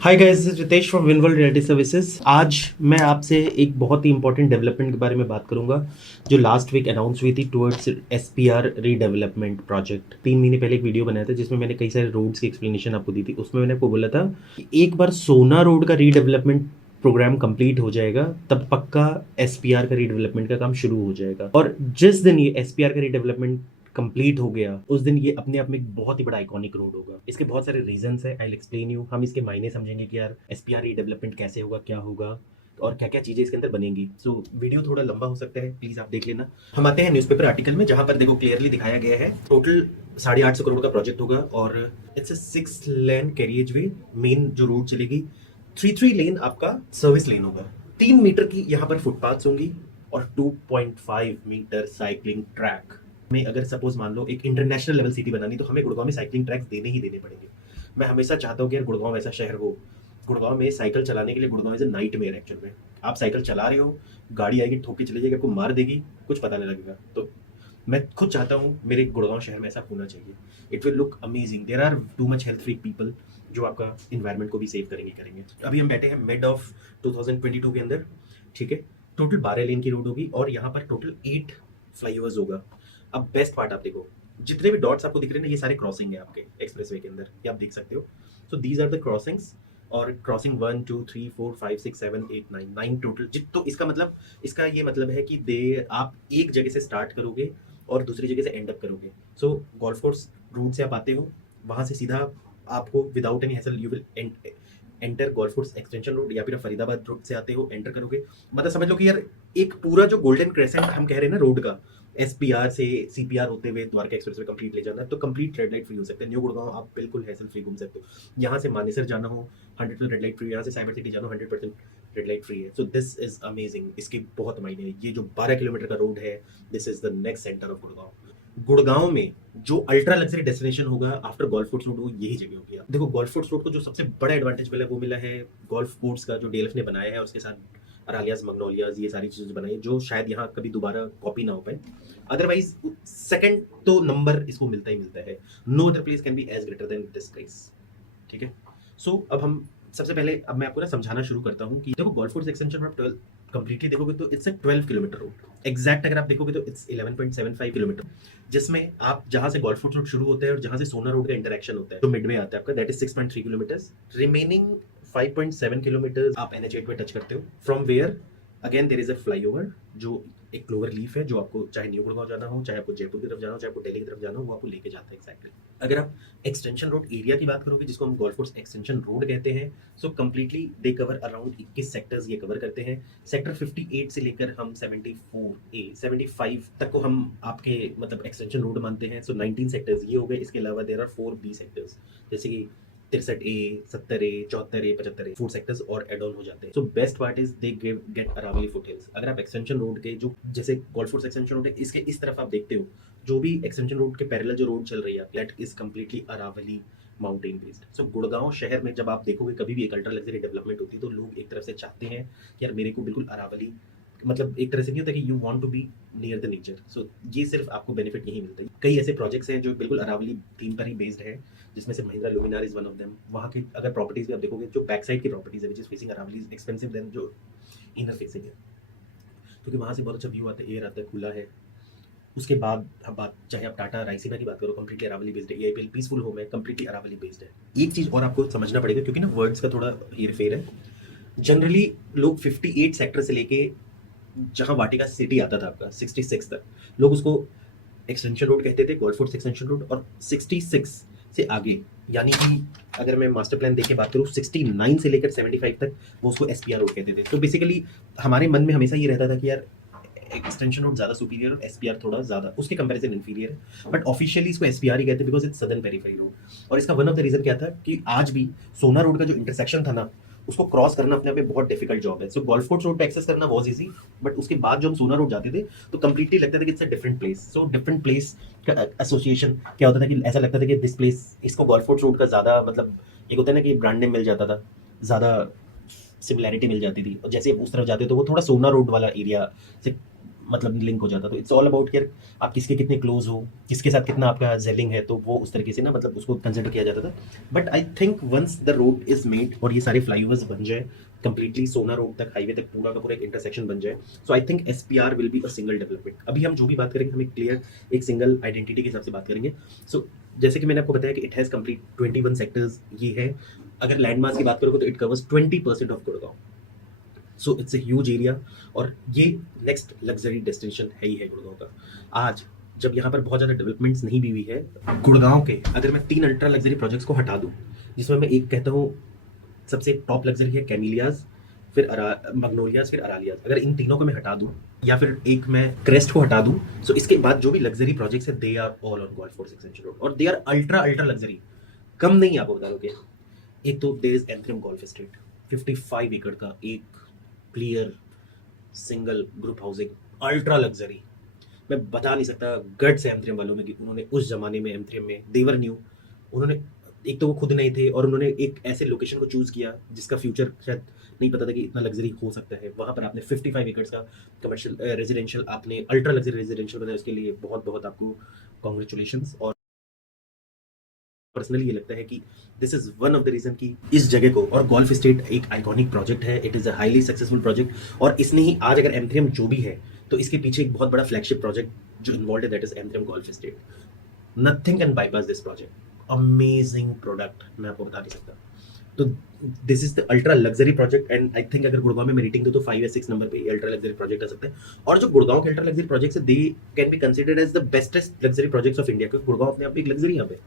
Hi guys, this is Ritesh from Winworld realty services. आज मैं आपसे एक बहुत ही इंपॉर्टेंट डेवलपमेंट के बारे में बात करूंगा जो लास्ट वीक अनाउंस हुई थी टुवर्ड्स एसपीआर रीडेवलपमेंट प्रोजेक्ट। 3 महीने पहले एक वीडियो बनाया था जिसमें मैंने कई सारे रोड्स की एक्सप्लेनेशन आपको दी थी। उसमें मैंने आपको बोला था कि एक बार सोना रोड का रीडेवलपमेंट प्रोग्राम कंप्लीट हो जाएगा तब पक्का एसपीआर का रीडेवलपमेंट का काम शुरू हो जाएगा। और जिस दिन ये एसपीआर का रीडेवलपमेंट कंप्लीट हो गया उस दिन ये अपने आप में एक बहुत ही बड़ा आइकॉनिक रोड होगा। इसके बहुत सारे रीजंस है, आई विल एक्सप्लेन यू। हम इसके मायने समझेंगे कि यार एसपीआर डेवलपमेंट कैसे होगा, क्या होगा और क्या क्या चीजें इसके अंदर बनेंगी। सो वीडियो थोड़ा लंबा हो सकता है, प्लीज आप देख लेना। हम आते हैं न्यूज़पेपर आर्टिकल में जहां पर देखो क्लियरली दिखाया गया है टोटल 850 करोड़ का प्रोजेक्ट होगा और it's a 6 lane carriage way. Main जो रोड चलेगी 3 लेन आपका सर्विस लेन होगा। 3 मीटर की यहाँ पर फुटपाथ्स होंगी और 2.5 मीटर साइकिलिंग ट्रैक में। अगर सपोज मान लो एक इंटरनेशनल लेवल सिटी बनानी तो हमें गुड़गांव में साइकिलिंग ट्रैक्स देने ही देने पड़ेंगे। मैं हमेशा चाहता हूँ कि यार गुड़गांव ऐसा शहर हो, गुड़गांव में साइकिल चलाने के लिए Gurgaon is a night mayor actual में। आप साइकिल चला रहे हो, गाड़ी आएगी ठोक के चली जाएगी, आपको मार देगी, कुछ पता नहीं लगेगा। तो मैं खुद चाहता हूँ मेरे गुड़गांव शहर में ऐसा होना चाहिए। It will look amazing. There are too much health freak people जो आपका इन्वायरमेंट को भी सेव करेंगे। अभी हम बैठे हैं मिड ऑफ 2022 के अंदर, ठीक है। टोटल 12 लेन की रोड होगी और यहाँ पर टोटल 8 फ्लाईओवर्स होगा। अब बेस्ट पार्ट आप देखो, जितने भी डॉट्स आपको दिख रहे हैं ना, ये सारे क्रॉसिंग है आपके एक्सप्रेसवे के अंदर, ये आप देख सकते हो। So these are the crossings और क्रॉसिंग 1 2 3 4 5 6 7 8 9 टोटल। तो इसका मतलब, इसका ये मतलब है कि दे आप एक जगह से स्टार्ट करोगे और दूसरी जगह से एंड अप करोगे। सो गोल्फ कोर्स रूट से आप आते हो, वहां से सीधा आपको without any hassle you will enter golf course extension road, या फिर आप फरीदाबाद रोड से आते हो एंटर करोगे। मतलब समझ लो कि यार एक पूरा जो गोल्डन क्रेसेंट हम कह रहे हैं ना रोड का, एसपीआर से सीपीआर होते हुए द्वारका एक्सप्रेस में कंप्लीट ले जाना है तो कंप्लीट रेड लाइट फ्री हो सकते हैं। न्यू गुड़गांव आप बिल्कुल हैसल फ्री घूम सकते हो। यहाँ से मानेसर जाना हो 100% रेड लाइट फ्री, यहाँ से साइबर सिटी जाना हो 100% रेड लाइट फ्री है। So this is amazing. इसके बहुत मायने हैं। ये जो 12 किलोमीटर का रोड है, this is the next centre of Gurgaon. Gurgaon में जो अल्ट्रा लग्जरी डेस्टिनेशन होगा आफ्टर गोल्फ कोर्स रोड, वो यही जगह होगी। आप देखो गोल्फ कोर्स रोड को जो सबसे बड़ा एडवांटेज मिला है वो मिला है गोल्फ कोर्स का जो डीएलएफ ने बनाया है और उसके साथ अरालियाज मग्नोलियाज ये सारी चीजें बनाई है जो शायद यहाँ कभी दोबारा कॉपी ना हो पाए। अदरवाइज सेकंड तो नंबर इसको मिलता ही मिलता है। No other place can be as greater than this place, ठीक है। सो अब हम सबसे पहले, अब मैं आपको ना समझाना शुरू करता हूँ कि देखो गोल्फ कोर्स एक्सटेंशन आप 12 कंप्लीटली देखोगे तो it's a 12 kilometre road. Exact अगर आप देखोगे तो इट्स 11.75 किलोमीटर, जिसमें आप जहां से गोल्फ कोर्स रोड शुरू होता है और जहां से सोना रोड का इंटरेक्शन होता है तो मिडवे आता है आपका, that is 6.3 kilometres. Remaining 5.7 kilometres आप NH8 पे टच करते हो, from where again there is a flyover जो एक क्लोवर लीफ है, जो आपको चाहे न्यू गुड़गांव जाना हो, चाहे आपको जयपुर की तरफ जाना हो, चाहे आपको दिल्ली की तरफ जाना हो, वो आपको लेके जाता है एग्जैक्टली। अगर आप एक्सटेंशन रोड एरिया की बात करोगे जिसको हम गोल्फ कोर्स एक्सटेंशन रोड कहते हैं, सो कंप्लीटली दे कवर अराउंड 21 सेक्टर्स ये कवर करते हैं। सेक्टर 58 से लेकर हम 74A 75 तक को हम आपके मतलब एक्सटेंशन रोड मानते हैं। सो 19 सेक्टर्स ये हो गए। इसके अलावा देयर आर 4B सेक्टर्स, जैसे कि 63A 70A 74A 75A 4 sectors और एड ऑन हो जाते हैं। So best part is they get Aravalli foothills. अगर आप एक्सटेंशन रोड के जो जैसे गोल्फ कोर्स एक्सटेंशन रोड है इसके इस तरफ आप देखते हो, जो भी एक्सटेंशन रोड के पैरेलल जो रोड चल रही है that is completely Aravali mountain based. So Gurgaon शहर में जब आप देखोगे कभी भी एक अल्ट्रा लग्जरी डेवलपमेंट होती है तो लोग एक तरफ से चाहते हैं कि यार मेरे को बिल्कुल अरावली, मतलब एक तरह से नहीं होता कि you want to be near the nature. So ये सिर्फ आपको बेनिफिट यही मिलता है। कई ऐसे प्रोजेक्ट्स हैं जो बिल्कुल अरावली थीम पर ही बेस्ड है, जिसमें से Mahindra Luminare is one of them. वहाँ की अगर प्रॉपर्टीज भी आप देखोगे, जो बैक साइड की प्रॉपर्टीज है which is facing Aravalli is expensive than जो इनर फेसिंग है, क्योंकि वहाँ से बहुत अच्छा व्यू आता है, एयर आता है, खुला है। उसके बाद अब बात चाहे आप टाटा रायसीना की बात करो, कंप्लीटली अरावली बेस्ड है। एआईपीएल पीसफुल होम है, कंप्लीटली अरावली बेस्ड है। एक चीज और आपको समझना पड़ेगा क्योंकि ना वर्ड्स का थोड़ा हेर फेर है। जनरली लोग 58 सेक्टर से लेके जहां वाटिका सिटी आता था आपका 66 तक, लोग उसको एक्सटेंशन रोड कहते थे, गोल्फ कोर्स एक्सटेंशन रोड। और 66 से आगे यानी कि अगर मैं मास्टर प्लान देख के बात करूँ 69 से लेकर 75 तक वो उसको एसपीआर रोड कहते थे। तो बेसिकली हमारे मन में हमेशा ये रहता था कि यार एक्सटेंशन रोड ज्यादा सुपीरियर और एसपीआर थोड़ा ज्यादा उसके कंपैरिजन इंफीरियर है, बट ऑफिशियली इसको एसपीआर ही कहते हैं because it's southern periphery road. और इसका वन ऑफ द रीजन क्या था कि आज भी सोना रोड का जो इंटरसेक्शन था ना, उसको क्रॉस करना अपने आप में बहुत डिफिकल्ट जॉब है। सो गोल्फ कोर्स रोड पे एक्सेस करना वाज इजी, बट उसके बाद जब हम सोना रोड जाते थे तो कंप्लीटली लगता था कि it's a different place. So different place का एसोसिएशन क्या होता था कि ऐसा लगता था कि दिस प्लेस, इसको गोल्फ कोर्स रोड का ज्यादा मतलब एक होता है ना कि ब्रांड नेम मिल जाता था, ज्यादा सिमिलैरिटी मिल जाती थी। और जैसे उस तरफ जाते तो वो थोड़ा सोना रोड वाला एरिया से मतलब लिंक हो जाता। तो इट्स ऑल अबाउट कि आप किसके कितने क्लोज हो, किसके साथ कितना आपका जेलिंग है, तो वो उस तरीके से ना मतलब उसको कंसिडर किया जाता था। But I think once the road is made और ये सारे फ्लाईओवर्स बन जाए कंप्लीटली, सोना रोड तक, हाईवे तक पूरा का पूरा एक इंटरसेक्शन बन जाए, so I think SPR will be a single development. अभी हम जो भी बात करेंगे हम एक क्लियर एक सिंगल आइडेंटिटी के हिसाब से बात करेंगे। सो जैसे कि मैंने आपको बताया कि इट हैज़ कंप्लीट 21 सेक्टर्स ये है। अगर लैंडमार्क्स की बात करोगे तो it covers 20% of Gurgaon, so it's a huge area. और ये नेक्स्ट लग्जरी डेस्टिनेशन है ही है गुड़गांव का। आज जब यहाँ पर बहुत ज़्यादा डेवलपमेंट्स नहीं भी हुई है गुड़गांव के, अगर मैं 3 अल्ट्रा लग्जरी प्रोजेक्ट्स को हटा दूँ, जिसमें मैं एक कहता हूँ सबसे टॉप लग्जरी है कैमिलियाज, फिर मग्नोलियाज, फिर अरालियाज, अगर इन तीनों को मैं हटा दूँ या फिर एक मैं क्रेस्ट को हटा दूँ, सो इसके बाद जो भी लग्जरी प्रोजेक्ट्स है they are all on golf course extension road, और they are ultra ultra luxury. कम नहीं आपको बता दोगे। एक तो there is Anthurium golf estate, 55 एकड़ का एक clear single group housing ultra luxury. मैं बता नहीं सकता गट्स है एमथ्रियम वालों में कि उन्होंने उस जमाने में एमथ्रियम में देवर न्यू, उन्होंने एक तो वो खुद नहीं थे और उन्होंने एक ऐसे लोकेशन को चूज किया जिसका फ्यूचर शायद नहीं पता था कि इतना लग्जरी हो सकता है। वहां पर आपने 55 एकर्स का कमर्शियल रेजिडेंशियल, आपने अल्ट्रा लग्जरी रेजिडेंशियल बनाया, उसके लिए बहुत बहुत आपको कॉन्ग्रेचुलेशंस। और पर्सनली ये लगता है कि this is one of the reason कि इस जगह को, और गोल्फ स्टेट एक आइकॉनिक प्रोजेक्ट है, it is a highly successful project, और इसने ही आज अगर एमथ्रियम जो भी है तो इसके पीछे एक बहुत बड़ा फ्लैगशिप प्रोजेक्ट जो इन्वॉल्व है, that is M three M golf state. Nothing can bypass this project, amazing product, मैं आपको बता नहीं सकता। तो this is the ultra luxury project, and I think अगर गुड़गांव में मैं रेटिंग दूं तो 5 या 6 नंबर पे अल्ट्रा लग्जरी प्रोजेक्ट आ सकता है। और जो गुड़गांव के अल्ट्रा लग्जरी प्रोजेक्ट्स है they can be considered as the bestest luxury projects of India, क्योंकि गुड़गांव अपने आप एक लग्जरी यहाँ पे,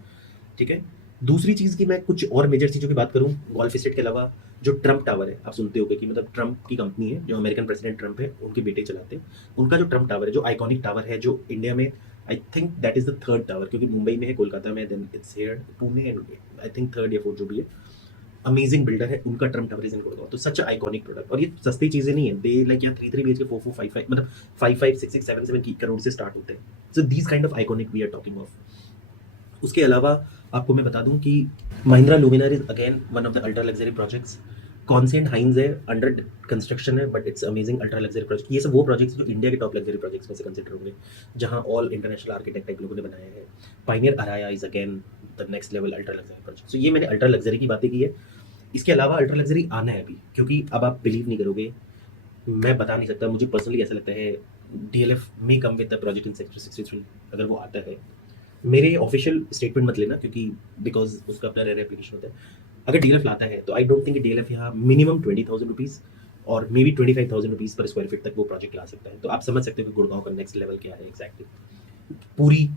ठीक है। दूसरी चीज़ की मैं कुछ और मेजर चीज़ों की बात करूं गोल्फ स्टेट के अलावा, जो ट्रम्प टावर है, आप सुनते होगे कि मतलब ट्रम्प की कंपनी है, जो अमेरिकन प्रेसिडेंट ट्रम्प है उनके बेटे चलाते हैं, उनका जो ट्रम्प टावर है, जो आइकॉनिक टावर है, जो इंडिया में I think that is the third tower, क्योंकि मुंबई में है, कोलकाता में, then it's here Pune, and I think third या फोर्थ जो भी है, अमेजिंग बिल्डर है उनका Trump tower is in Gurgaon. तो सच आइकॉनिक प्रोडक्ट, और ये सस्ती चीजें नहीं है, दे लाइक यहाँ 3 BHK 4 4 5 5 मतलब 5 5 6 6 7 7 करोड़ से स्टार्ट होते हैं। So these kind of iconic we are talking of. उसके अलावा आपको मैं बता दूं कि Mahindra Luminare is again one of the ultra luxury projects. Conscient Hines है, अंडर कंस्ट्रक्शन है, but it's amazing ultra luxury project. ये सब वो प्रोजेक्ट्स जो इंडिया के टॉप लग्जरी प्रोजेक्ट्स में से कंसिडर होंगे, जहां ऑल इंटरनेशनल आर्किटेक्ट टाइप लोगों ने बनाए हैं। Pioneer Araya is again the next level ultra luxury project. So ये मैंने अल्ट्रा लग्जरी की बातें की है। इसके अलावा अल्ट्रा लग्जरी आना है अभी, क्योंकि अब आप बिलीव नहीं करोगे, मैं बता नहीं सकता, मुझे पर्सनली ऐसा लगता है DLF may come with the project in sector 63 अगर वो आता है। मेरे ऑफिशियल स्टेटमेंट मत लेना, क्योंकि बिकॉज उसका अपना रेयर एप्लीकेशन होता है। अगर डीएलएफ लाता है तो आई डोंट थिंक डीएलएफ यहाँ मिनिमम 20,000 रुपीज़ और मे बी 25,000 रुपीज़ पर स्क्वायर फीट तक वो प्रोजेक्ट ला सकता है। तो आप समझ सकते हो कि गुड़गांव का नेक्स्ट लेवल क्या है एग्जैक्टली। पूरी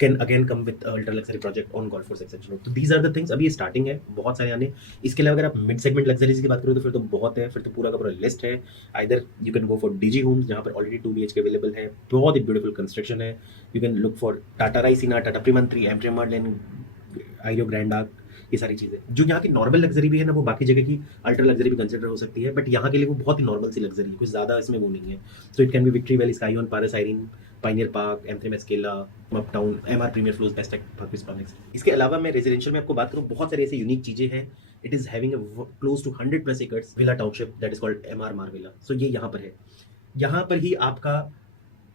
can again come with ultra luxury project on golf course extension. तो दीज आर द थिंग्स, अभी स्टार्टिंग है, बहुत सारे आने। इसके अलावा अगर आप मिड सेगमेंट लग्जरीज की बात करो तो फिर तो बहुत है, फिर तो पूरा का पूरा लिस्ट है। Either you can go for D G homes, जहाँ पर ऑलरेडी 2 BHK अवेलेबल है, बहुत ही ब्यूटीफुल कंस्ट्रक्शन है। You can look for Tata Raisina, Tata Primanti, M three M model, Ireo grand arch, ये सारी चीज़ें जो यहाँ की नॉर्मल लग्जरी भी है ना, वो बाकी जगह की अल्ट्रा लग्जरी भी कंसिडर हो सकती है, बट यहाँ के लिए वो बहुत ही नॉर्मल सी लग्जरी है, कुछ ज़्यादा इसमें वो नहीं है। So it can be victory valley, sky on, Paras Irene, pioneer park, M three M Escala, uptown, M R premier floors, best park. इसके अलावा मैं रेजिडेंशियल में आपको बात करूँ, बहुत सारी ऐसी यूनिक चीज़ें हैं। It is having close to 100+ acres villa township that is called M R Marvilla. So ये यहाँ पर है, यहाँ पर ही आपका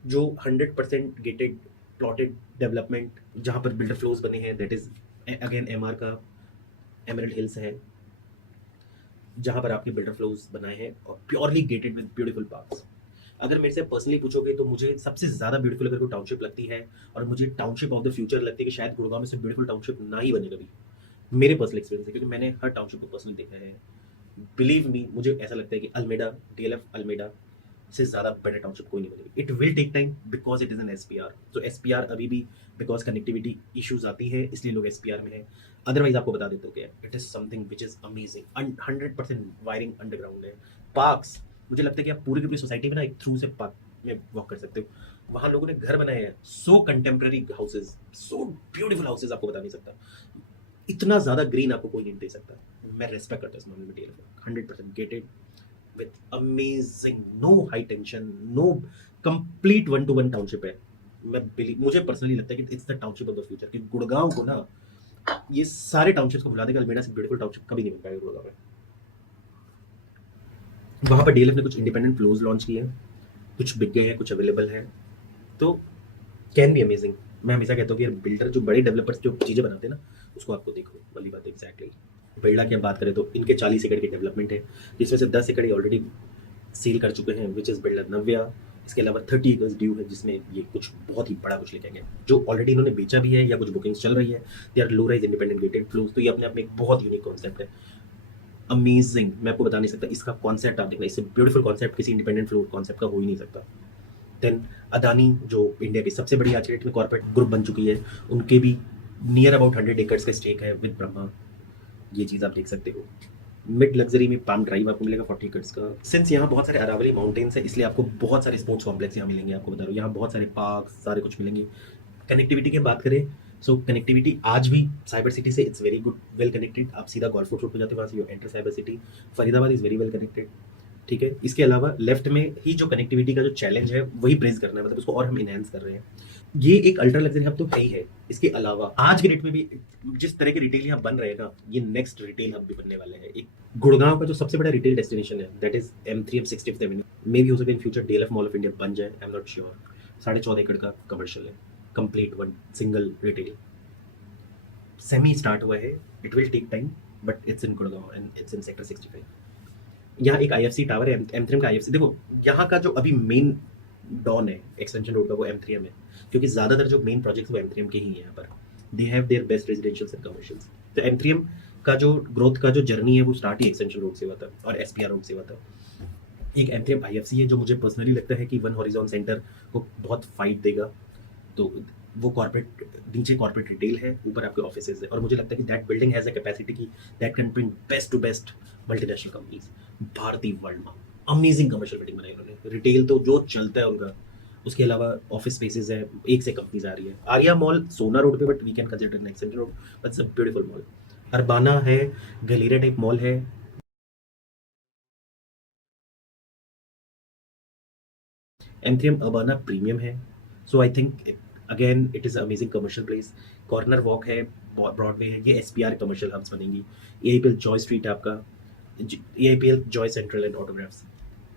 जो 100% गेटेड प्लॉटेड डेवलपमेंट, जहाँ पर बिल्डर फ्लोज बने हैं, दैट इज अगेन एमआर का एमरल्ड हिल्स है, जहाँ पर आपके बिल्डर फ्लोज बनाए हैं और purely gated with beautiful parks. अगर मेरे से पर्सनली पूछोगे तो मुझे सबसे ज़्यादा ब्यूटीफुल अगर कोई टाउनशिप लगती है, और मुझे टाउनशिप ऑफ द फ्यूचर लगती है कि शायद गुड़गांव में से ब्यूटीफुल टाउनशिप ना ही बने कभी, मेरे पर्सनल एक्सपीरियंस है, क्योंकि मैंने हर टाउनशिप को पर्सनली देखा है। बिलीव मी, मुझे ऐसा लगता है कि अल्मेडा, डीएलएफ अल्मेडा से ज़्यादा बेटर टाउनशिप कोई नहीं बनेगी। It will take time because it is an SPR. तो एसपीआर अभी भी बिकॉज कनेक्टिविटी इश्यूज आती है, इसलिए लोग एसपीआर में है। अदरवाइज आपको बता देते हो क्या, it is something which is amazing. 100% wiring underground है। पार्क्स, मुझे लगता है कि आप पूरी की पूरी सोसाइटी में ना एक थ्रू से पार्क में वॉक कर सकते हो। वहाँ लोगों ने घर बनाए हैं, so contemporary houses, so beautiful houses, आपको बता नहीं सकता। इतना ज़्यादा ग्रीन आपको कोई नहीं दे सकता। मैं रेस्पेक्ट करता हूँ इस मामले में DLF, 100% gated with amazing, no high tension, no complete 1-to-1 township है। मुझे पर्सनली लगता है कि it's the township of the future, कि गुड़गांव को ना ये सारे टाउनशिप्स को भुला देगा, अल्मेडा से ब्यूटीफुल टाउनशिप कभी नहीं बन पाएगा गुड़गांव में। वहां पर डीएलएफ ने कुछ इंडिपेंडेंट फ्लोज लॉन्च किए हैं, कुछ बिक गए हैं, कुछ अवेलेबल हैं, तो कैन बी अमेजिंग। मैं हमेशा कहता हूँ कि यार बिल्डर जो बड़े डेवलपर्स जो चीज़ें बनाते हैं ना, उसको आपको देखो, वाली बात एग्जैक्टली। बिरला की हम बात करें तो इनके 40 एकड़ की डेवलपमेंट है, जिसमें से 10 एकड़ ऑलरेडी सेल कर चुके हैं, विच इज़ बिल्डर नव्या। इसके अलावा 30 एकर्स ड्यू है, जिसमें ये कुछ बहुत ही बड़ा कुछ लेके आएंगे, जो ऑलरेडी इन्होंने बेचा भी है या कुछ बुकिंग्स चल रही है। They are low rise independent gated floors, तो ये अपने आप में एक बहुत यूनिक कॉन्सेप्ट है, अमेजिंग। मैं आपको बता नहीं सकता, इसका कॉन्सेप्ट आप देखना, इससे ब्यूटीफुल कॉन्सेप्ट किसी इंडिपेंडेंट फ्लोर कॉन्सेप्ट का हो ही नहीं सकता। देन अदानी, जो इंडिया की सबसे बड़ी आज के डेट में कॉर्पोरेट ग्रुप बन चुकी है, उनके भी नियर अबाउट 100 एकर्स का स्टेक है विद ब्रह्मा। ये चीज़ आप देख सकते हो। मिड लग्जरी में पाम ड्राइव आपको मिलेगा 40 एकर्स का। सिंस यहाँ बहुत सारे अरावली माउंटेन्स है, इसलिए आपको बहुत सारे स्पोर्ट्स कॉम्प्लेक्स यहाँ मिलेंगे। आपको बता रहा हूँ, यहाँ बहुत सारे पार्क सारे कुछ मिलेंगे। कनेक्टिविटी की बात करें, सो कनेक्टिविटी आज भी साइबर सिटी से it's very good, well connected. आप सीधा गोल्फ रोड पे जाते हो, वहाँ से you enter cyber city. Faridabad is very well connected, ठीक है। इसके अलावा लेफ्ट में ही जो कनेक्टिविटी का जो चैलेंज है वही प्रेस करना है, मतलब उसको और हम इनहेंस कर रहे हैं। ये एक अल्ट्रा लग्जरी हब तो है ही है। इसके अलावा आज के डेट में भी जिस तरह के रिटेल यहाँ बन रहे हैं ना, ये नेक्स्ट रिटेल हब भी बनने वाले हैं। एक गुड़गांव का जो सबसे बड़ा रिटेल डेस्टिनेशन है, that is M3M 65th avenue, मे भी हो सके in future DLF mall of India बन जाए, आई एम नॉट श्योर। 14.5 एकड़ का कमर्शियल है, complete one single retail, semi स्टार्ट हुआ है। It will take time, but it's in Gurgaon and it's in sector 65। यहाँ एक IFC टावर है, M3M का IFC। देखो यहाँ का जो अभी मेन डॉन है एक्सटेंशन रोड का, वो M3M है, क्योंकि ज़्यादातर जो मेन प्रोजेक्ट्स वो M3M के ही हैं यहाँ पर। They have their best residentials and commercials. तो M3M का जो ग्रोथ का जो जर्नी है वो स्टार्ट ही एक्सटेंशन रोड से हुआ था और SPR रोड से हुआ था। एक M3M IFC है जो मुझे पर्सनली लगता है कि वन हॉरिजॉन सेंटर को बहुत फाइट देगा। तो वो कॉर्पोरेट, नीचे कॉर्पोरेट रिटेल है, ऊपर आपके ऑफिसेज है, और मुझे लगता है कि that building has a capacity की that can bring best to best multinational companies. Bharti world में अमेजिंग कमर्शियल बिल्डिंग बनाई उन्होंने, रिटेल तो जो चलता है उनका। उसके अलावा ऑफिस स्पेसेस है, एक से कंपनीज आ रही है। आर्या मॉल सोना रोड पे, but we can consider next center road, but it's a beautiful mall. Urbana है, गलेरिया टाइप मॉल है। M3M अबाना प्रीमियम है, so I think again it is amazing commercial place. Corner walk है, Broadway है, ये SPR commercial hubs बनेंगी। AIPL joy street है आपका, AIPL joy central and autographs,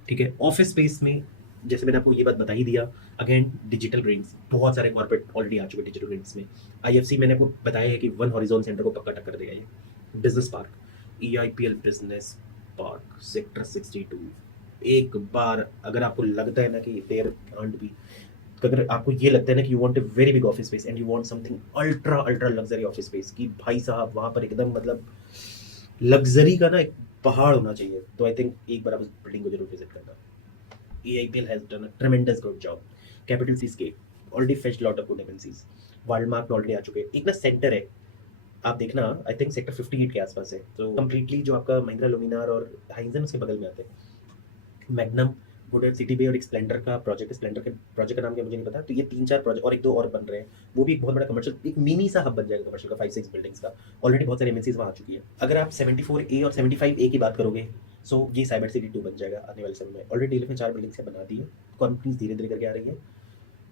ठीक है। ऑफिस स्पेस में जैसे मैंने आपको ये बात बता ही दिया, अगेन डिजिटल रिंग्स, बहुत सारे कॉर्पोरेट ऑलरेडी आ चुके डिजिटल रिंग्स में। IFC मैंने आपको बताया है कि वन हॉरिजॉन सेंटर को पक्का टक्कर देगा ये। Business park, EIPL business park sector 62। एक बार अगर आपको लगता है ना कि देयर कांट बी, अगर आपको ये लगता है ना कि you want a very big office space and you want something ultra ultra luxury office space, कि भाई साहब वहाँ पर एकदम मतलब लग्जरी का ना एक पहाड़ होना चाहिए, तो आई थिंक एक बार आप उस बिल्डिंग को जरूर विजिट करना। AIPL has done a tremendous good job. Capital Seascape already fetched lot of good MNCs. Wildmark में ऑलरेडी आ चुके हैं। एक ना सेंटर है, आप देखना, आई थिंक सेक्टर 58 के आसपास है, तो कम्प्लीटली जो आपका महिंद्रा लुमिनार और हाइंजन उसके बगल में आते हैं। मैग्नम, गुड सिटी बे और एक स्प्लेंडर का प्रोजेक्ट, स्प्लेंडर के प्रोजेक्ट का नाम क्या मुझे नहीं पता। तो ये 3-4 प्रोजेक्ट और एक दो और बन रहे हैं, वो भी एक बहुत बड़ा कमर्शियल, एक मिनी सा हब बन जाएगा कमर्शियल का, 5-6 बिल्डिंग्स का। ऑलरेडी बहुत सारी एमएनसीज वहाँ आ चुकी है। अगर आप 74A और 75A की बात करोगे, सो ये साइबर सिटी 2 बन जाएगा आने वाले समय में। ऑलरेडी DLF ने 4 बिल्डिंग्स बना दी है, कंपनीज धीरे धीरे करके आ रही है।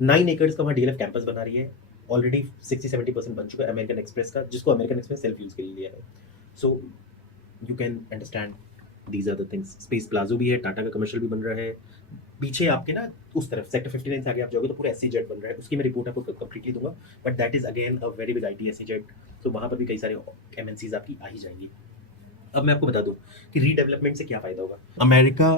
9 एकर्स का वहाँ DLF कैंपस बना रही है, ऑलरेडी 60-70% बन चुका है अमेरिकन एक्सप्रेस का, जिसको अमेरिकन एक्सप्रेस सेल्फ यूज़ के लिए लिया है। So you can understand these are the things. Space प्लाजो भी है, टाटा का कमर्शियल भी बन रहा है। पीछे आपके ना उस तरफ सेक्टर 59 से आगे आप जाओगे तो पूरा SEZ बन रहा है, उसकी मैं रिपोर्ट आपको कंप्लीटली दूंगा, but that is again a very big IT SEZ, तो वहाँ पर भी कई सारे MNCs आपकी आ ही जाएंगी। अब मैं आपको बता दूं कि रीडेवलपमेंट से क्या फायदा होगा। अमेरिका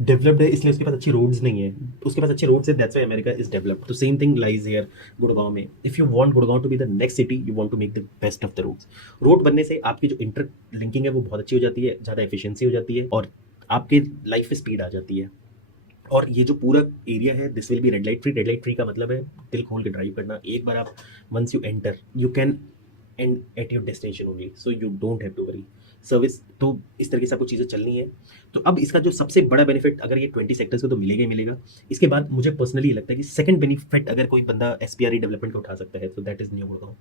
डेवलप्ड है इसलिए उसके पास अच्छी रोड्स नहीं है, उसके पास अच्छे रोड्स है, that's why America is developed. तो same thing lies here Gurgaon में। If you want Gurgaon to be the next city, you want to make the best of the roads. Road बनने से आपकी जो इंटर लिंकिंग है वो बहुत अच्छी हो जाती है, ज़्यादा एफिशिएंसी हो जाती है, और आपके लाइफ में स्पीड आ जाती है। और ये जो पूरा एरिया है, this will be red light free. Red light free का मतलब है दिल खोल के ड्राइव करना। एक बार आप once you enter, you can end at your destination only, so you don't have to worry. Service तो इस तरीके से आपको चीज़ें चलनी है। तो अब इसका जो सबसे बड़ा बेनिफिट, अगर ये 20 सेक्टर्स को तो मिलेगा ही मिलेगा। इसके बाद मुझे पर्सनली लगता है कि सेकंड बेनिफिट अगर कोई बंदा SPR डेवलपमेंट को उठा सकता है, तो दैट इज न्यू गुड़गांव।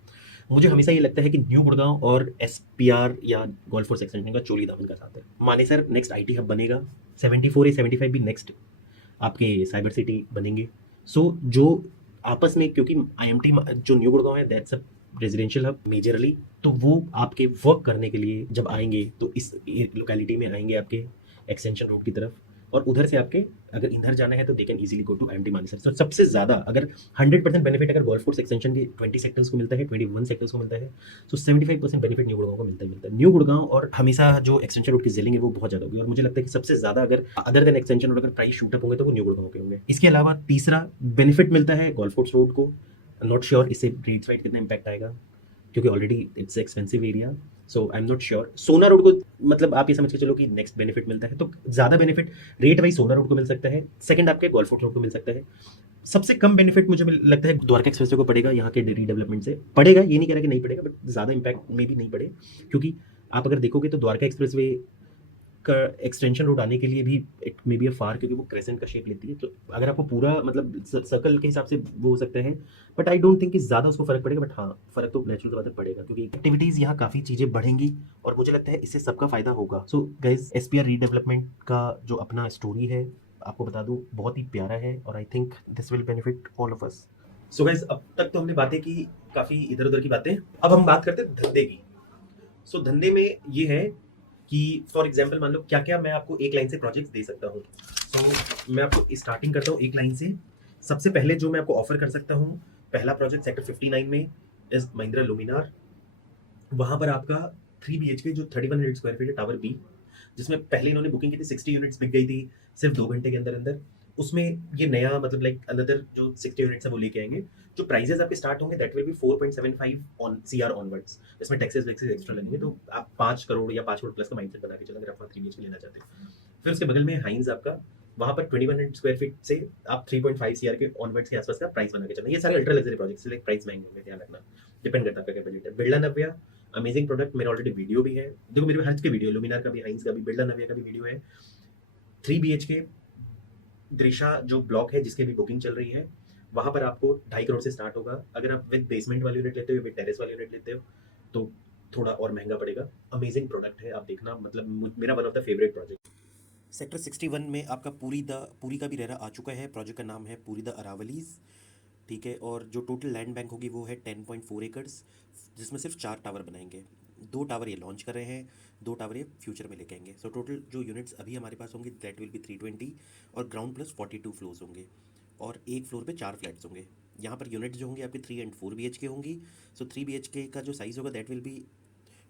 मुझे हमेशा ये लगता है कि न्यू गुड़गांव और SPR या गोल्फ फोर्स एक्सटेंशन का चोली दामन का साथ है। मानेसर नेक्स्ट IT हब बनेगा, 74 या 75 भी नेक्स्ट आपके साइबर सिटी बनेंगे। सो जो आपस में, क्योंकि IMT जो न्यू गुड़गांव है that's a residential hub majorly, तो वो आपके वर्क करने के लिए जब आएंगे तो इस लोकेलिटी में आएंगे आपके एक्सटेंशन रोड की तरफ, और उधर से आपके अगर इधर जाना है तो they can easily go to MT Manesar. तो सबसे ज़्यादा अगर 100% बेनिफिट अगर गोल्फ कोर्स एक्सटेंशन के 20 सेक्टर्स को मिलता है, 21 सेक्टर्स को मिलता है, तो 75% बेनिफिट न्यू गुड़गांव को मिलता ही मिलता है। न्यू गुड़गांव और हमेशा जो एक्सटेंशन रोड की सेलिंग है वो बहुत ज़्यादा होगी, और मुझे लगता है कि सबसे ज़्यादा अगर अदर देन एक्सटेंशन रोड अगर प्राइस शूटअप होंगे तो वो न्यू गुड़गांव के होंगे। इसके अलावा तीसरा बेनिफिट मिलता है गोल्फ कोर्स रोड को। नॉट श्योर इससे रेट्स वाइट कितना इम्पैक्ट आएगा, क्योंकि already it's expensive area, so I am not sure. सोना रोड को मतलब आप ये समझ के चलो कि नेक्स्ट बेनिफिट मिलता है, तो ज़्यादा बेनिफिट रेट वाइज सोना रोड को मिल सकता है, सेकंड आपके गोल्फ रोड को मिल सकता है। सबसे कम बेनिफिट मुझे लगता है द्वारका एक्सप्रेस को पड़ेगा, यहाँ के रीडेवलपमेंट से पड़ेगा, ये नहीं कह रहा कि नहीं पड़ेगा, बट ज़्यादा इम्पैक्ट में भी नहीं पड़े, क्योंकि आप अगर देखोगे तो द्वारका एक्सप्रेसवे का एक्सटेंशन रोड आने के लिए भी इट मे बी अ फार, क्योंकि वो क्रेसेंट का शेप लेती है, तो अगर आपको पूरा मतलब सर्कल के हिसाब से वो हो सकते हैं, बट आई डोंट थिंक कि ज़्यादा उसको फर्क पड़ेगा, बट हाँ फर्क तो नेचुरल बात है पड़ेगा, क्योंकि एक्टिविटीज़ यहाँ काफ़ी चीज़ें बढ़ेंगी और मुझे लगता है इससे सबका फायदा होगा। सो गाइज एसपीआर रीडेवलपमेंट का जो अपना स्टोरी है आपको बता दूं बहुत ही प्यारा है, और I think this will benefit all of us. So guys अब तक तो हमने बातें की काफ़ी इधर उधर की बातें, अब हम बात करते हैं धंधे की। सो धंधे में ये है कि फॉर एग्जाम्पल मान लो क्या क्या मैं आपको एक लाइन से प्रोजेक्ट दे सकता हूँ। सो मैं आपको स्टार्टिंग करता हूँ एक लाइन से। सबसे पहले जो मैं आपको ऑफर कर सकता हूँ, पहला प्रोजेक्ट सेक्टर 59 में इज महिंद्रा लुमिनार। वहां पर आपका 3 BHK जो 3100 स्क्वायर फीट है, टावर बी, जिसमें पहले इन्होंने बुकिंग की थी, 60 यूनिट्स बिक गई थी सिर्फ 2 घंटे के अंदर अंदर। उसमें ये नया मतलब लाइक अनदर जो 60 यूनिट्स है वो लेके आएंगे। जो प्राइजेस आपके स्टार्ट होंगे that will be 4.75 on CR onwards. इसमें टैक्सेस वैक्सेस एक्स्ट्रा लगेंगे, तो आप 5 करोड़ या 5 करोड़ प्लस का माइंडसेट बना के चलो अगर आप वहाँ 3 BHK लेना चाहते हैं। फिर उसके बगल में हाइंस आपका, वहाँ पर 2100 स्क्वायर फीट से आप 3.5 CR के ऑनवर्ड्स के आसपास का प्राइस बना के चलना। ये सारे ultra luxury projects like price महंगे होंगे, ध्यान रखना, डिपेंड करता है आपका क्या बजट है। बिरला नव्या अमेजिंग प्रोडक्ट, मेरा ऑलरेडी वीडियो भी है, देखो मेरे हर के वीडियो, लुमिनार का भी, हाइंस का भी, बिरला नव्या का भी वीडियो है। 3 BHK दृशा जो ब्लॉक है जिसके भी बुकिंग चल रही है, वहां पर आपको 2.5 करोड़ से स्टार्ट होगा। अगर आप विद बेसमेंट वाली यूनिट लेते हो, विद टेरेस वाली यूनिट लेते हो तो थोड़ा और महंगा पड़ेगा। अमेजिंग प्रोडक्ट है, आप देखना, मतलब मेरा one of the favourite project. Sector 61 में आपका पूरी का भी रेरा आ चुका है। प्रोजेक्ट का नाम है पूरी द अरावलीज, ठीक है। और जो टोटल लैंड बैंक होगी वो है 10.4 एकड़्स, जिसमें सिर्फ 4 टावर बनाएंगे। 2 टावर ये लॉन्च कर रहे हैं, 2 टावर ये फ्यूचर में लेके आएंगे। सो टोटल जो यूनिट्स अभी हमारे पास होंगे दैट विल बी 320, और ग्राउंड प्लस 42 फ्लोर्स होंगे, और एक फ्लोर पे 4 फ्लैट्स होंगे। यहाँ पर यूनिट्स जो होंगे आपके 3 एंड 4 BHK होंगी। सो 3 BHK का जो साइज़ होगा दैट विल बी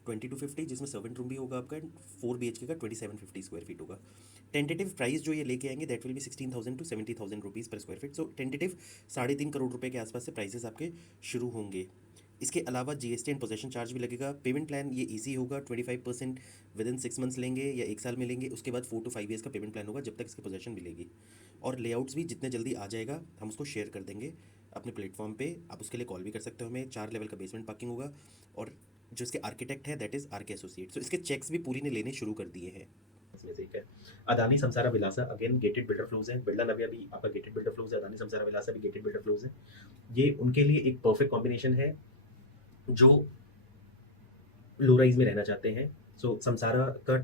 2250, जिसमें सर्वेंट रूम भी होगा आपका, एंड 4 BHK का 2750 स्क्वायर फीट होगा। टेंटेटिव प्राइस जो ये लेके आएंगे that will be 16,000 to 70,000 rupees पर स्क्वायर फीट। सो टेंटेटिव 3.5 करोड़ रुपए के आसपास से प्राइसेस आपके शुरू होंगे। इसके अलावा GST एंड पोजेशन चार्ज भी लगेगा। पेमेंट प्लान ये इजी होगा, 25% विद इन 6 मंथ्स लेंगे या 1 साल में लेंगे। उसके बाद 4 to 5 ईयर्स का पेमेंट प्लान होगा जब तक इसकी पोजेशन मिलेगी। और लेआउट्स भी जितने जल्दी आ जाएगा हम उसको शेयर कर देंगे अपने प्लेटफॉर्म पे। आप उसके लिए कॉल भी कर सकते हो हमें। 4 लेवल का बेसमेंट पार्किंग होगा, और जो इसके आर्किटेक्ट है दैट इज़ RK एसोसिएट। सो इसके चेक्स भी पूरी ने लेने शुरू कर दिए हैं। इसमें से एक है Adani Samsara विलासा, again gated builder flows है। बिरला नव्या भी आपका गेटेड बिल्डर फ्लोज है, अदानी समसारा विलासा भी गेटेड बिल्डर फ्लोज है। ये उनके लिए एक परफेक्ट कॉम्बिनेशन है जो लो राइज में रहना चाहते हैं। सो समसारा का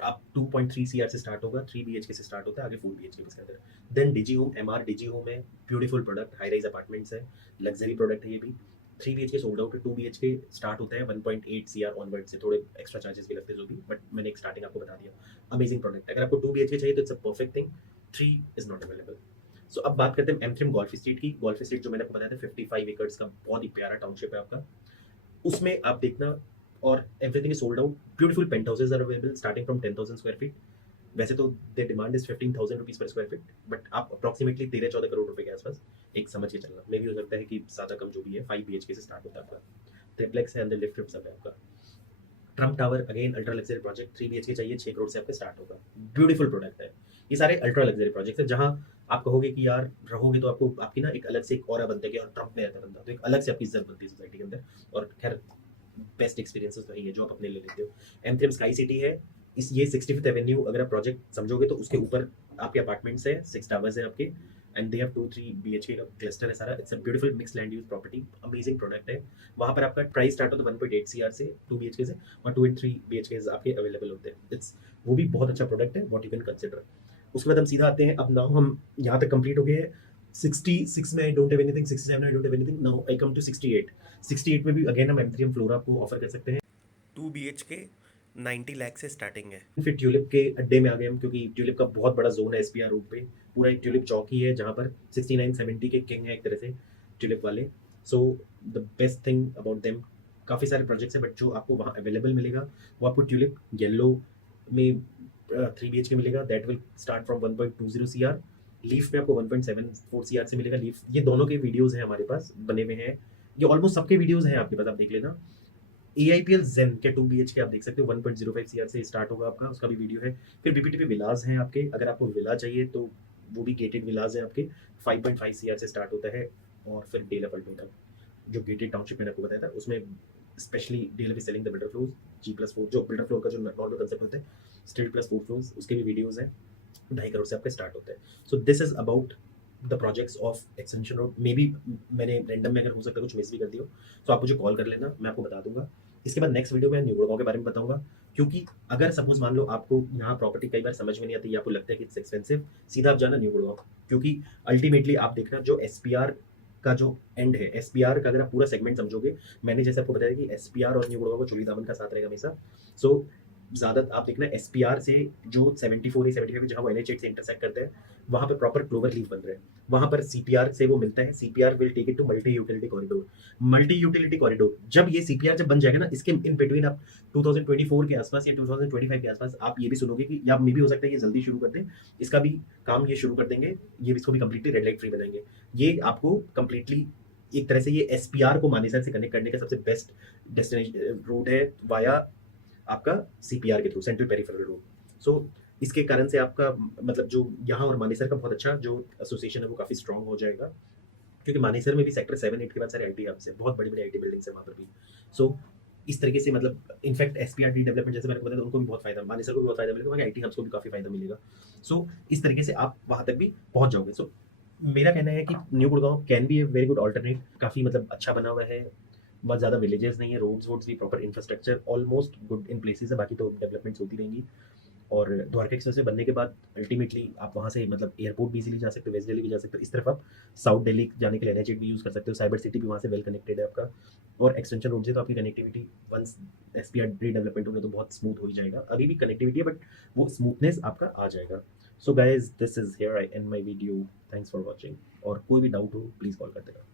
आप 2.3 CR से स्टार्ट होगा, 3 BHK से स्टार्ट होता है, आगे 4 BHK के अंदर। देन डिजी होम, MR डिजी होम है, beautiful product, high rise apartments है, लग्जरी प्रोडक्ट है ये भी। 3 BHK सोल्ड आउट है, 2 BHK स्टार्ट होता है 1.8 CR ऑनवर्ड से, थोड़े एक्स्ट्रा चार्जेस भी लगते हैं जो भी, बट मैंने एक स्टार्टिंग आपको बता दिया। अमेजिंग प्रोडक्ट, अगर आपको 2 BHK चाहिए तो it's a perfect thing, 3 is not available. So अब बात करते हैं एमथ्रिम गोल्फ स्ट्रीट की। गोल्फ स्ट्रीट जो मैंने आपको बताया था 55 एकर्स का बहुत ही प्यारा टाउनशिप है आपका, उसमें आप देखना, और everything is sold out. Beautiful penthouses are available starting from 10,000 square feet. वैसे तो the demand is 15,000 rupees per square feet, but आप अप्रॉक्सीमेटली 13-14 करोड़ रुपए के आसपास एक समझ के चलना। मे भी हो सकता है कि ज्यादा कम जो भी है। 5 BHK से स्टार्ट होता है आपका, ट्रिप्लेक्स है, अंदर लिफ्ट सब है आपका। Trump tower again ultra luxury project, 3 BHK चाहिए, 6 करोड़ से आपका स्टार्ट होगा। ब्यूटीफुल प्रोडक्ट है, ये सारे अल्ट्रा लग्जरी प्रोजेक्ट है जहां आप कहोगे कि यार रहोगे तो आपको आपकी ना एक अलग से एक ऑरा बनता है कि यार ट्रम्प में रहता है बंदा, तो एक अलग से आपकी इज्जत बनती है सोसाइटी के अंदर। और खैर बेस्ट एक्सपीरियंसेस तो है जो आप अपने ले लेते हो। एमथ्रिम स्काई सिटी है, इस ये 65th एवेन्यू अगर आप प्रोजेक्ट समझोगे तो उसके ऊपर आपके अपार्टमेंट्स है, 6 टावर्स हैं आपके, एंड दे हैव 2-3 BHK का क्लस्टर है सारा। It's a beautiful mix land use property, amazing product है। वहां पर आपका प्राइस स्टार्ट होता है 1.8 CR से 2 BHK से, और 2 and 3 BHK आपके अवेलेबल होते हैं। इट्स वो भी बहुत अच्छा प्रोडक्ट है, व्हाट यू कैन कंसिडर। उसके बाद हम सीधा आते हैं, अब नाउ हम यहाँ तक कंप्लीट हो गए हैं। 66 में आई डोंट हैव एनीथिंग, 67 में I don't have anything, now I come to 68। 68 में भी अगेन हम एम3 फ्लोरा आपको ऑफर कर सकते हैं। 2 BHK 90 लाख से स्टार्टिंग है। फिर ट्यूलिप के अड्डे में आ गए हम, क्योंकि ट्यूलिप का बहुत बड़ा जोन है एसपीआर रोड पे। पूरा एक ट्यूलिप चौकी है जहाँ पर 69-70 के किंग है एक तरह से ट्यूलिप वाले। So the best thing about them, काफ़ी सारे प्रोजेक्ट्स हैं, बट जो आपको वहाँ अवेलेबल मिलेगा वो आपको ट्यूलिप येलो में 3 BHK मिलेगा। That will start from 1.20 CR। Leaf में आपको 1.74 CR से मिलेगा। लीफ ये दोनों के वीडियोस हैं हमारे पास बने हुए हैं, ये ऑलमोस्ट सबके वीडियोस हैं आपके पास, आप देख लेना। AIPL जेन के 2 BHK आप देख सकते हो, 1.05 CR से स्टार्ट होगा आपका, उसका भी वीडियो है। फिर BPT पे विलाज हैं आपके, अगर आपको विला चाहिए तो वो भी गेटेड विलाज हैं आपके, 5.5 CR से स्टार्ट होता है। और फिर डेल अपार्टमेंट जो गेटेड टाउनशिप मैंने आपको बताया था, उसमें specially DL selling the builder floors G+4, जो बिल्डर फ्लोर का जो नॉर्मल कंसेप्ट होता है स्ट्रीट प्लस 4 फ्लोर्स, उसके भी वीडियोस हैं। 2.5 करोड़ से आपका स्टार्ट होता है। So this is about the projects of extension road. May be मैंने रैंडम में अगर हो सकता है कुछ मिस भी कर दिया हो तो आप मुझे कॉल कर लेना, मैं आपको बता दूंगा। इसके बाद नेक्स्ट वीडियो में न्यू गुड़गांव के बारे में बताऊंगा, क्योंकि अगर सपोज मान लो आपको यहाँ प्रॉपर्टी कई बार समझ में नहीं आती, आपको लगता है कि इट्स एक्सपेंसिव, सीधा आप जाना न्यू गुड़गांव, क्योंकि अल्टीमेटली आप देखना जो एसपीआर का जो एंड है, एसपीआर का अगर आप पूरा सेगमेंट समझोगे, मैंने जैसे आपको बताया कि एसपीआर और न्यू गुड़गांव का चोली दामन का साथ रहेगा हमेशा। सो ज़्यादा आप देखना एसपीआर से जो 74 या 75 जहाँ वो NH8 से इंटरसेक्ट करते हैं, वहाँ पे प्रॉपर क्लोवर लीफ बन रहे हैं, वहाँ पर सीपीआर से वो मिलता है। CPR will take it to multi utility corridor. Multi utility corridor जब ये सीपीआर जब बन जाएगा ना, इसके इन बिटवीन आप 2024 के आसपास या 2025 के आसपास आप ये भी सुनोगे कि, या मे भी हो सकता है ये जल्दी शुरू कर दें, इसका भी काम ये शुरू कर देंगे, ये इसको भी कंप्लीटली रेड लाइट फ्री बनाएंगे। ये आपको कंप्लीटली एक तरह से ये एसपीआर को मानेसर से कनेक्ट करने का सबसे बेस्ट डेस्टिनेशन रोड है, वाया आपका सीपीआर के थ्रू, सेंट्रल पेरिफेरल रोड। सो इसके कारण से आपका मतलब जो यहाँ और मानेसर का बहुत अच्छा जो एसोसिएशन है वो काफ़ी स्ट्रॉन्ग हो जाएगा, क्योंकि मानेसर में भी सेक्टर 7-8 के बाद सारे आईटी हब्स हैं, बहुत बड़ी बड़ी आईटी बिल्डिंग्स है वहाँ पर भी। सो इस तरीके से मतलब इनफैक्ट एसपीआर डेवलपमेंट जैसे मैंने बताया उनको भी बहुत फायदा, मानेसर को भी बहुत फायदा मिलेगा, वहाँ आईटी हब्स को भी काफ़ी फायदा मिलेगा। सो इस तरीके से आप वहाँ तक भी पहुँच जाओगे। सो मेरा कहना है कि new Gurgaon can be a very good alternate, काफ़ी मतलब अच्छा बना हुआ है, बहुत ज़्यादा विलेजेस नहीं है, रोड्स वोड्स भी proper, infrastructure almost good in places है, बाकी तो डेवलपमेंट्स होती रहेंगी। और द्वारका एक्सप्रेस बनने के बाद अल्टीमेटली आप वहाँ से मतलब एयरपोर्ट भी इजीली जा सकते हो, वेस्ट दिल्ली भी जा सकते हो, इस तरफ आप साउथ दिल्ली जाने के लिए NH8 भी यूज़ कर सकते हो, साइबर सिटी भी वहाँ से वेल कनेक्टेड है आपका, और एक्सटेंशन रोड से तो आपकी कनेक्टिविटी वंस एसपीआर रीडेवलपमेंट होगा तो बहुत स्मूथ हो ही जाएगा। अभी भी कनेक्टिविटी है बट वो स्मूथनेस आपका आ जाएगा। So guys this is here I and my video, thanks for watching, और कोई भी डाउट हो प्लीज़ कॉल कर देना।